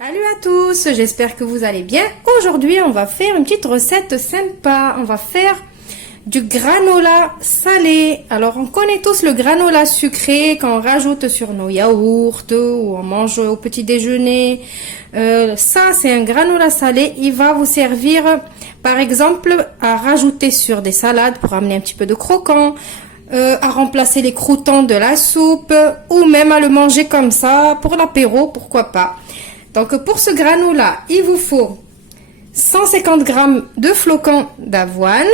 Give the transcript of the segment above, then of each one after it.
Salut à tous, j'espère que vous allez bien. Aujourd'hui, on va faire une petite recette sympa. On va faire du granola salé. Alors, on connaît tous le granola sucré qu'on rajoute sur nos yaourts ou on mange au petit déjeuner. Ça, c'est un granola salé. Il va vous servir, par exemple, à rajouter sur des salades pour amener un petit peu de croquant. À remplacer les croûtons de la soupe ou même à le manger comme ça pour l'apéro, pourquoi pas. Donc pour ce granola, il vous faut 150 g de flocons d'avoine,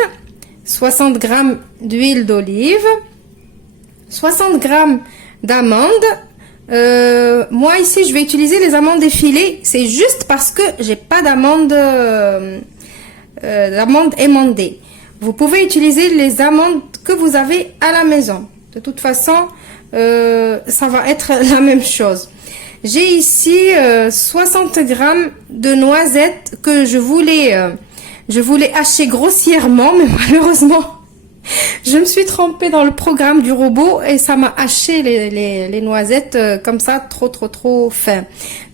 60 g d'huile d'olive, 60 g d'amandes. Moi ici je vais utiliser les amandes effilées, c'est juste parce que j'ai pas d'amandes émondées. Vous pouvez utiliser les amandes que vous avez à la maison. De toute façon, ça va être la même chose. J'ai ici 60 g de noisettes que je voulais hacher grossièrement, mais malheureusement, je me suis trompée dans le programme du robot et ça m'a haché les noisettes comme ça, trop fin.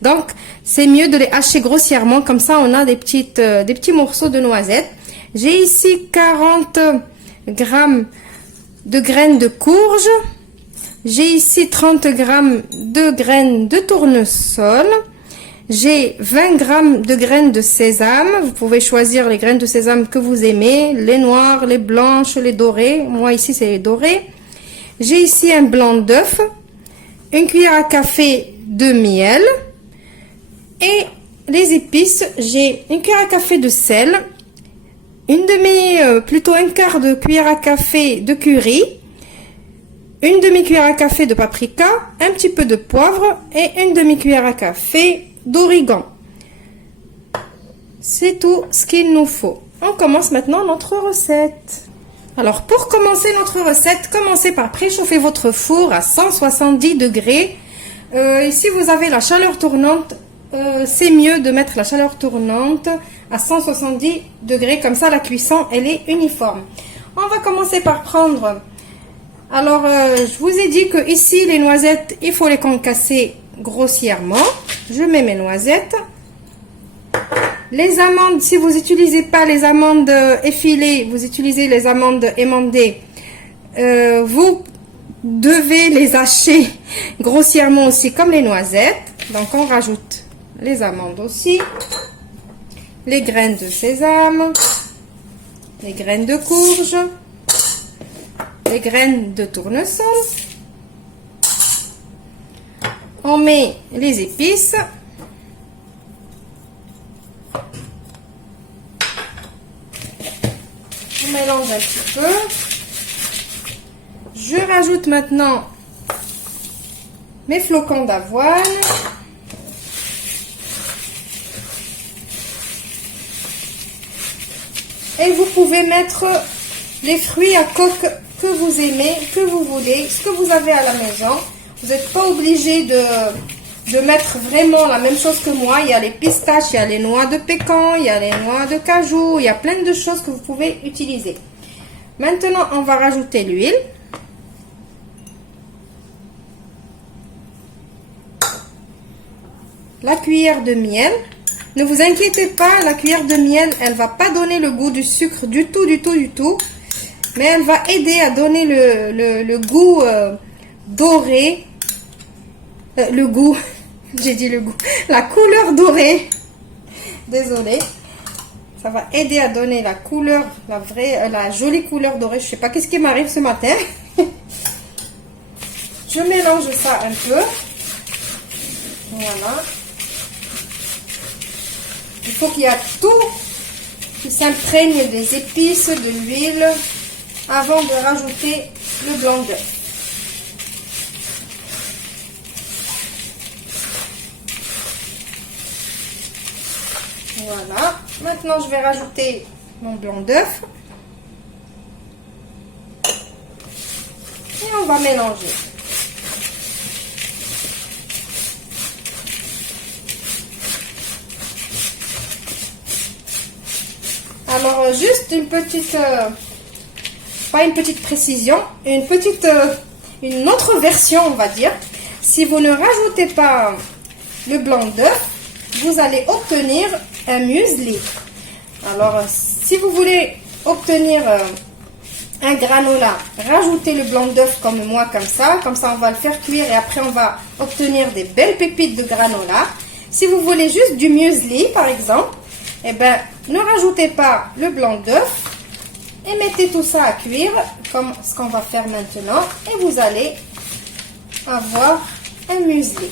Donc, c'est mieux de les hacher grossièrement, comme ça on a des petits morceaux de noisettes. J'ai ici 40 g de graines de courge. J'ai ici 30 g de graines de tournesol. J'ai 20 g de graines de sésame. Vous pouvez choisir les graines de sésame que vous aimez. Les noires, les blanches, les dorées. Moi ici c'est les dorées. J'ai ici un blanc d'œuf. Une cuillère à café de miel. Et les épices, j'ai une cuillère à café de sel. Plutôt un quart de cuillère à café de curry. Une demi-cuillère à café de paprika, un petit peu de poivre et une demi-cuillère à café d'origan. C'est tout ce qu'il nous faut. On commence maintenant notre recette. Alors pour commencer notre recette, commencez par préchauffer votre four à 170 degrés. Ici vous avez la chaleur tournante. C'est mieux de mettre la chaleur tournante à 170 degrés, comme ça la cuisson elle est uniforme. On va commencer par prendre... Alors, je vous ai dit que ici les noisettes, il faut les concasser grossièrement. Je mets mes noisettes. Les amandes, si vous n'utilisez pas les amandes effilées, vous utilisez les amandes émondées, vous devez les hacher grossièrement aussi comme les noisettes. Donc, on rajoute les amandes aussi, les graines de sésame, les graines de courge, les graines de tournesol. On met les épices. On mélange un petit peu. Je rajoute maintenant mes flocons d'avoine. Et vous pouvez mettre les fruits à coque que vous aimez, que vous voulez, ce que vous avez à la maison. Vous n'êtes pas obligé de mettre vraiment la même chose que moi. Il y a les pistaches, il y a les noix de pécan, il y a les noix de cajou, il y a plein de choses que vous pouvez utiliser. Maintenant, on va rajouter l'huile. La cuillère de miel. Ne vous inquiétez pas, la cuillère de miel, elle va pas donner le goût du sucre du tout. Mais elle va aider à donner le goût doré. Le goût, j'ai dit le goût. La couleur dorée. Désolée. Ça va aider à donner la couleur, la jolie couleur dorée. Je sais pas qu'est-ce qui m'arrive ce matin. Je mélange ça un peu. Voilà. Il faut qu'il y a tout qui s'imprègne des épices, de l'huile, avant de rajouter le blanc d'œuf. Voilà. Maintenant, je vais rajouter mon blanc d'œuf. Et on va mélanger. Alors, juste une petite... pas une petite précision, une autre version, on va dire. Si vous ne rajoutez pas le blanc d'œuf, vous allez obtenir un muesli. Alors, si vous voulez obtenir un granola, rajoutez le blanc d'œuf comme moi, comme ça on va le faire cuire et après on va obtenir des belles pépites de granola. Si vous voulez juste du muesli par exemple, eh ben, ne rajoutez pas le blanc d'œuf et mettez tout ça à cuire comme ce qu'on va faire maintenant et vous allez avoir un muesli.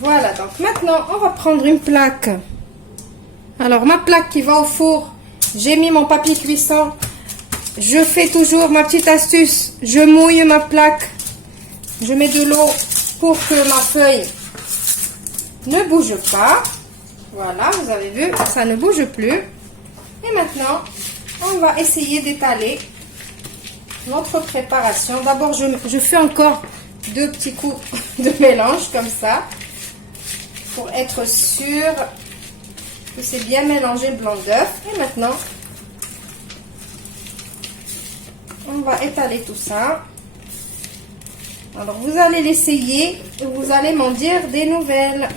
Voilà, donc maintenant on va prendre une plaque. Alors ma plaque qui va au four, j'ai mis mon papier cuisson. Je fais toujours ma petite astuce, je mouille ma plaque, je mets de l'eau pour que ma feuille ne bouge pas. Voilà, vous avez vu, ça ne bouge plus. Et maintenant, on va essayer d'étaler notre préparation. D'abord, je fais encore 2 petits coups de mélange comme ça, pour être sûr que c'est bien mélangé le blanc d'œuf. Et maintenant, on va étaler tout ça. Alors, vous allez l'essayer et vous allez m'en dire des nouvelles.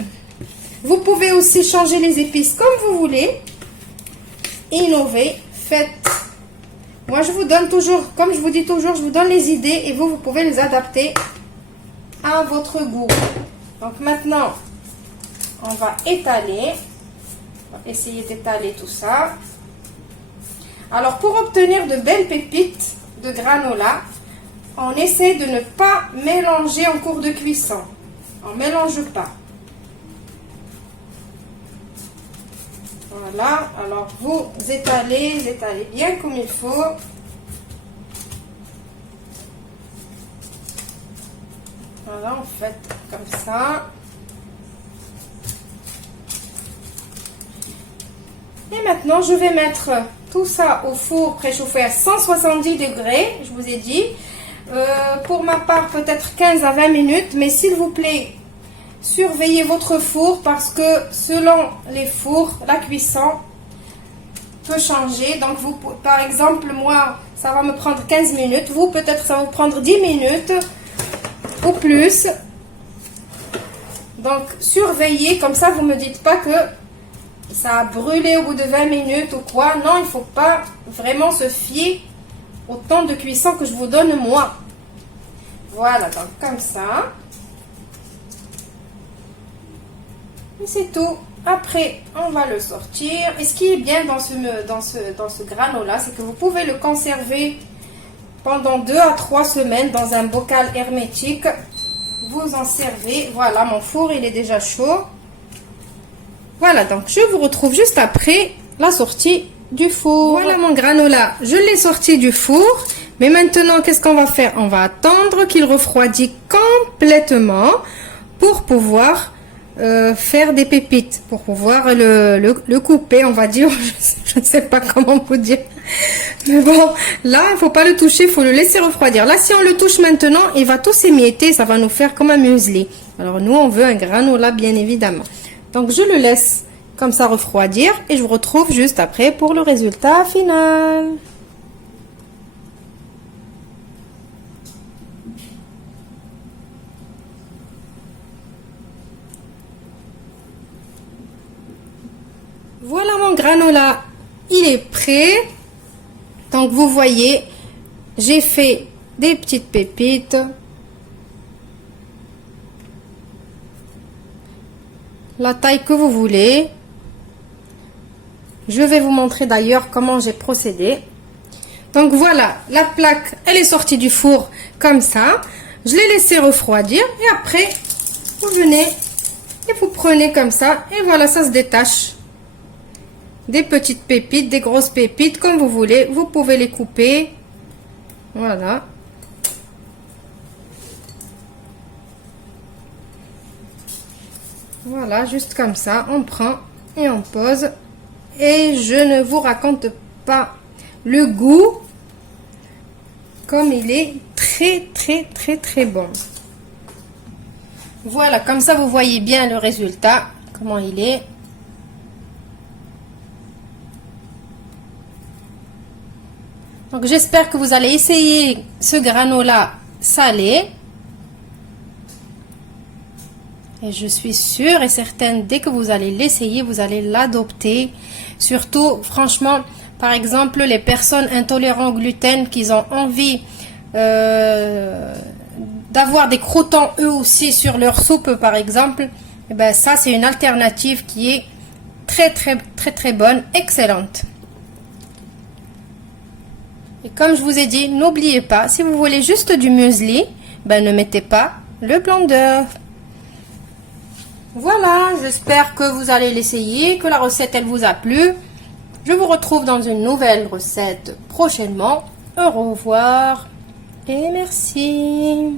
Vous pouvez aussi changer les épices comme vous voulez. Innover, faites. Moi, je vous donne toujours, comme je vous dis toujours, je vous donne les idées et vous pouvez les adapter à votre goût. Donc, maintenant, on va étaler. On va essayer d'étaler tout ça. Alors, pour obtenir de belles pépites de granola, on essaie de ne pas mélanger en cours de cuisson. On ne mélange pas. Voilà, alors vous étalez bien comme il faut. Voilà, on fait comme ça. Et maintenant, je vais mettre tout ça au four préchauffé à 170 degrés, je vous ai dit. Pour ma part, peut-être 15 à 20 minutes, mais s'il vous plaît, surveillez votre four parce que selon les fours, la cuisson peut changer. Donc, vous, par exemple, moi, ça va me prendre 15 minutes. Vous, peut-être, ça va vous prendre 10 minutes ou plus. Donc, surveillez, comme ça, vous ne me dites pas que ça a brûlé au bout de 20 minutes ou quoi. Non, il ne faut pas vraiment se fier au temps de cuisson que je vous donne moi. Voilà, donc comme ça. Et c'est tout. Après, on va le sortir. Et ce qui est bien dans ce granola, c'est que vous pouvez le conserver pendant 2 à 3 semaines dans un bocal hermétique. Vous en servez. Voilà, mon four, il est déjà chaud. Voilà, donc je vous retrouve juste après la sortie du four. Voilà mon granola, je l'ai sorti du four. Mais maintenant, qu'est-ce qu'on va faire? On va attendre qu'il refroidisse complètement pour pouvoir faire des pépites, pour pouvoir le couper, on va dire. Je ne sais pas comment vous dire. Mais bon, là, il ne faut pas le toucher, il faut le laisser refroidir. Là, si on le touche maintenant, il va tout s'émietter, ça va nous faire comme un muesli. Alors, nous, on veut un granola, bien évidemment. Donc, je le laisse comme ça refroidir et je vous retrouve juste après pour le résultat final. Voilà mon granola, il est prêt. Donc, vous voyez, j'ai fait des petites pépites. La taille que vous voulez. Je vais vous montrer d'ailleurs comment j'ai procédé. Donc voilà, la plaque, elle est sortie du four comme ça. Je l'ai laissé refroidir et après, vous venez et vous prenez comme ça. Et voilà, ça se détache. Des petites pépites, des grosses pépites, comme vous voulez. Vous pouvez les couper. Voilà. Voilà, juste comme ça, on prend et on pose. Et je ne vous raconte pas le goût, comme il est très bon. Voilà, comme ça vous voyez bien le résultat, comment il est. Donc j'espère que vous allez essayer ce granola salé. Et je suis sûre et certaine, dès que vous allez l'essayer, vous allez l'adopter. Surtout, franchement, par exemple, les personnes intolérantes au gluten qui ont envie d'avoir des croûtons eux aussi sur leur soupe, par exemple, et ben ça, c'est une alternative qui est très bonne, excellente. Et comme je vous ai dit, n'oubliez pas, si vous voulez juste du muesli, ben ne mettez pas le blanc d'œuf. Voilà, j'espère que vous allez l'essayer, que la recette elle vous a plu. Je vous retrouve dans une nouvelle recette prochainement. Au revoir et merci.